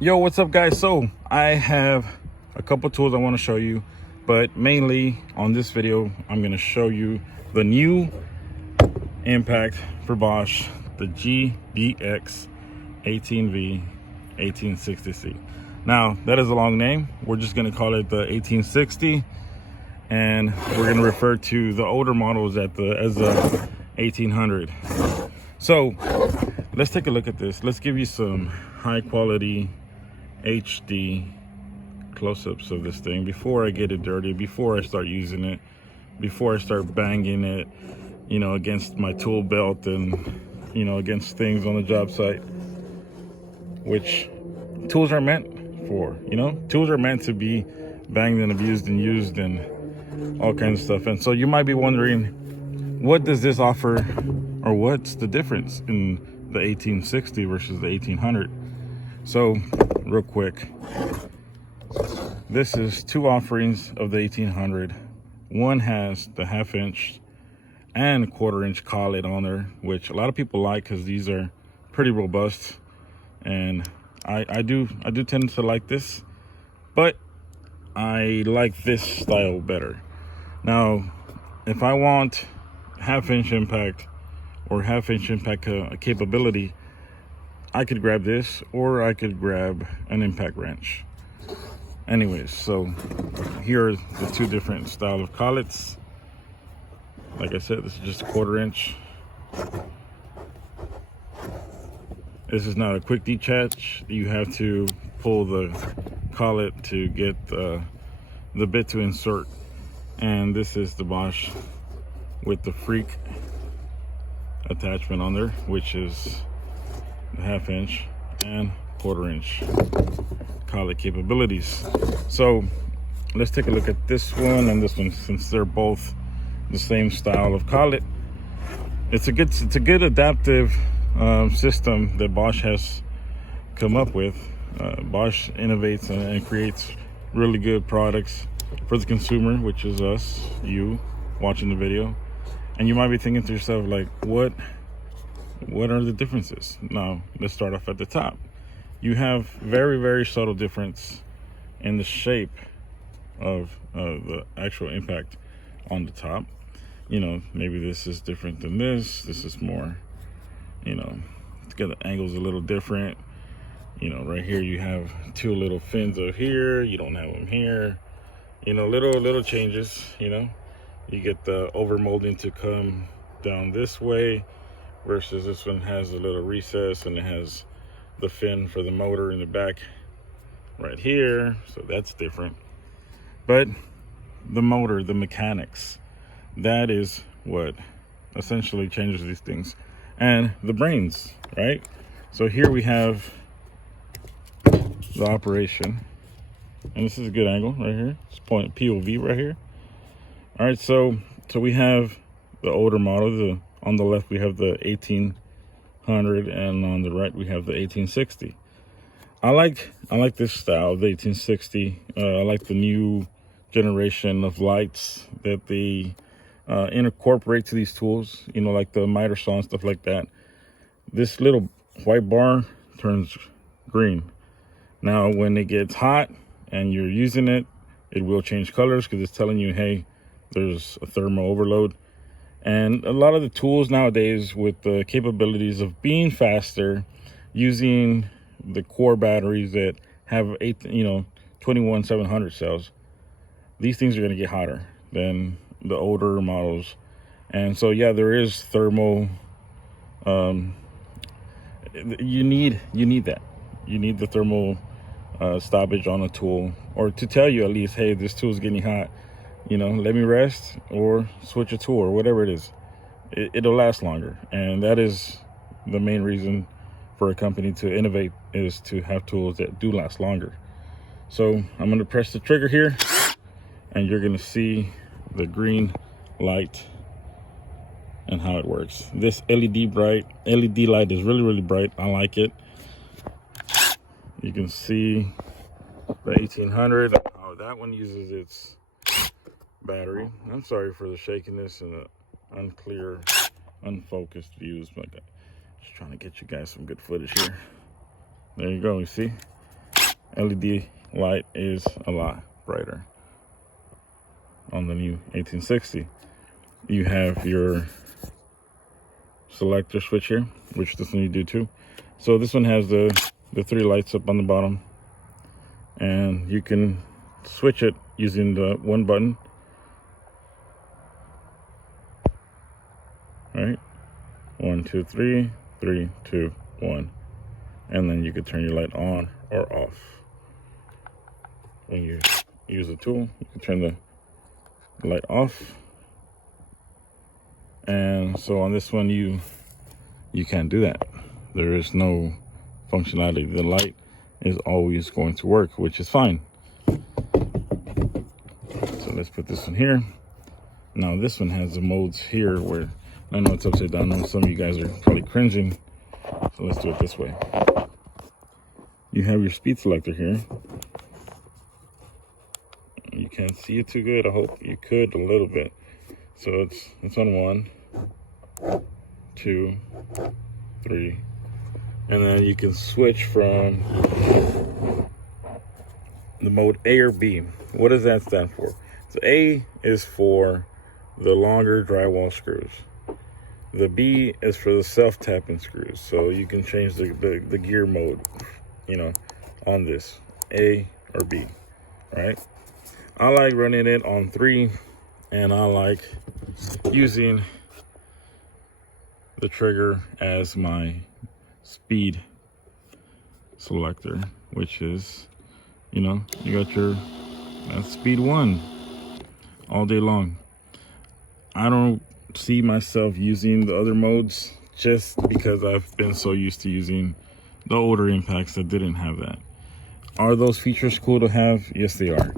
Yo, what's up guys? So I have a couple tools I want to show you, but mainly on this video I'm going to show you the new impact for Bosch, the GDX18v-1860C. Now that is a long name. We're just going to call it the 1860, and we're going to refer to the older models as the 1800. So let's take a look at this. Let's give you some high quality HD close-ups of this thing before I get it dirty, before I start using it, before I start banging it, you know, against my tool belt and, you know, against things on the job site, which tools are meant for. You know, tools are meant to be banged and abused and used and all kinds of stuff. And so you might be wondering, what does this offer, or what's the difference in the 1860 versus the 1800? So real quick, this is two offerings of the 1800. One has the 1/2 inch and 1/4 inch collet on there, which a lot of people like because these are pretty robust, and I do tend to like this, but I like this style better. Now if I want 1/2 inch impact or 1/2 inch impact capability, I could grab this, or I could grab an impact wrench. Anyways, so here are the two different style of collets. Like I said, this is just a 1/4 inch. This is not a quick detach. You have to pull the collet to get the bit to insert. And this is the Bosch with the freak attachment on there, which is the 1/2 inch and 1/4 inch collet capabilities. So let's take a look at this one and this one, since they're both the same style of collet. It's a good adaptive system that Bosch has come up with. Bosch innovates and creates really good products for the consumer, which is us, you watching the video. And you might be thinking to yourself, like, what are the differences? Now let's start off at the top. You have very subtle difference in the shape of the actual impact on the top. You know, maybe this is different than this. This is more, you know, it's got the angles a little different. You know, right here you have two little fins over here. You don't have them here. You know, little changes. You know, you get the over molding to come down this way, versus this one has a little recess and it has the fin for the motor in the back right here. So that's different. But the motor, the mechanics, that is what essentially changes these things. And the brains, right? So here we have the operation, and this is a good angle right here. It's point POV right here. All right, so we have the older model. On the left we have the 1800, and on the right we have the 1860. I like this style, the 1860. I like the new generation of lights that they incorporate to these tools, you know, like the miter saw and stuff like that. This little white bar turns green. Now when it gets hot and you're using it, it will change colors because it's telling you, hey, there's a thermal overload. And a lot of the tools nowadays, with the capabilities of being faster, using the core batteries that have 21700 cells, these things are going to get hotter than the older models. And so yeah, there is thermal, you need that. You need the thermal stoppage on a tool, or to tell you at least, hey, this tool is getting hot, you know, let me rest or switch a tool or whatever it is. It'll last longer. And that is the main reason for a company to innovate, is to have tools that do last longer. So I'm going to press the trigger here, and you're going to see the green light and how it works. This LED light is really bright. I like it. You can see the 1800, how that one uses its battery. I'm sorry for the shakiness and the unclear, unfocused views, but just trying to get you guys some good footage here. There you go, you see? LED light is a lot brighter on the new 1860. You have your selector switch here, which this one you do too. So this one has the 3 lights up on the bottom, and you can switch it using the 1 button. All right, 1, 2, 3, 3, 2, 1, and then you can turn your light on or off. When you use the tool, you can turn the light off. And so on this one, you can't do that. There is no functionality. The light is always going to work, which is fine. So let's put this one here. Now this one has the modes here where, I know it's upside down. I know some of you guys are probably cringing. So let's do it this way. You have your speed selector here. You can't see it too good. I hope you could a little bit. So it's on 1, 2, 3, and then you can switch from the mode A or B. What does that stand for? So A is for the longer drywall screws. The B is for the self-tapping screws. So you can change the gear mode, you know, on this, A or B, right? I like running it on 3, and I like using the trigger as my speed selector, which is, you know, you got your that's speed 1 all day long. I don't see myself using the other modes just because I've been so used to using the older impacts that didn't have that. Are those features cool to have? Yes, they are.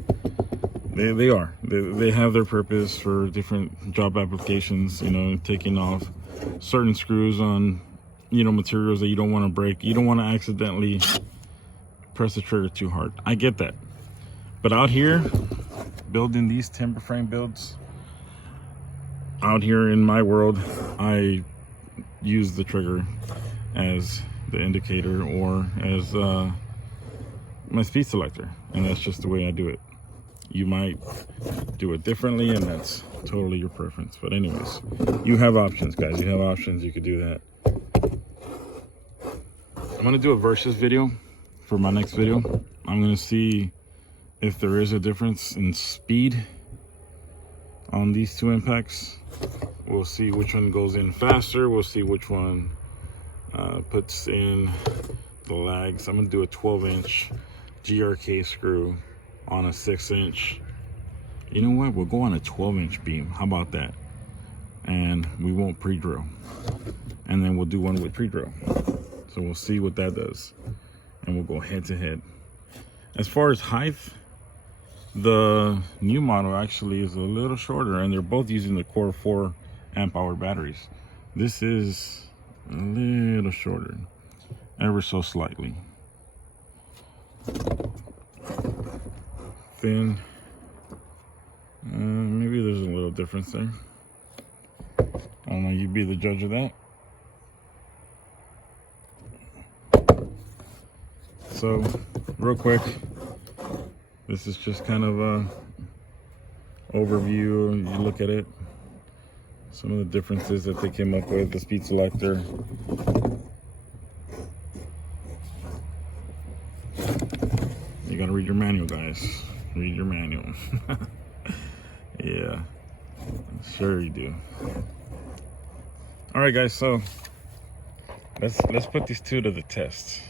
They are. They have their purpose for different job applications, you know, taking off certain screws on, you know, materials that you don't want to break. You don't want to accidentally press the trigger too hard. I get that. But out here, building these timber frame builds, out here in my world, I use the trigger as the indicator or as my speed selector. And that's just the way I do it. You might do it differently, and that's totally your preference. But anyways, you have options, guys. You have options. You could do that. I'm going to do a versus video for my next video. I'm going to see if there is a difference in speed on these 2 impacts. We'll see which one goes in faster. We'll see which one puts in the lags. I'm going to do a 12-inch GRK screw on a 6-inch. You know what? We'll go on a 12-inch beam. How about that? And we won't pre-drill. And then we'll do one with pre-drill. So we'll see what that does. And we'll go head to head. As far as height, the new model actually is a little shorter, and they're both using the Core 4 amp hour batteries. This is a little shorter, ever so slightly. Thin, maybe there's a little difference there. I don't know, you be the judge of that. So real quick, this is just kind of a overview. You look at it, some of the differences that they came up with, the speed selector. You gotta read your manual, guys. Read your manual. Yeah, sure you do. All right, guys, so let's put these 2 to the test.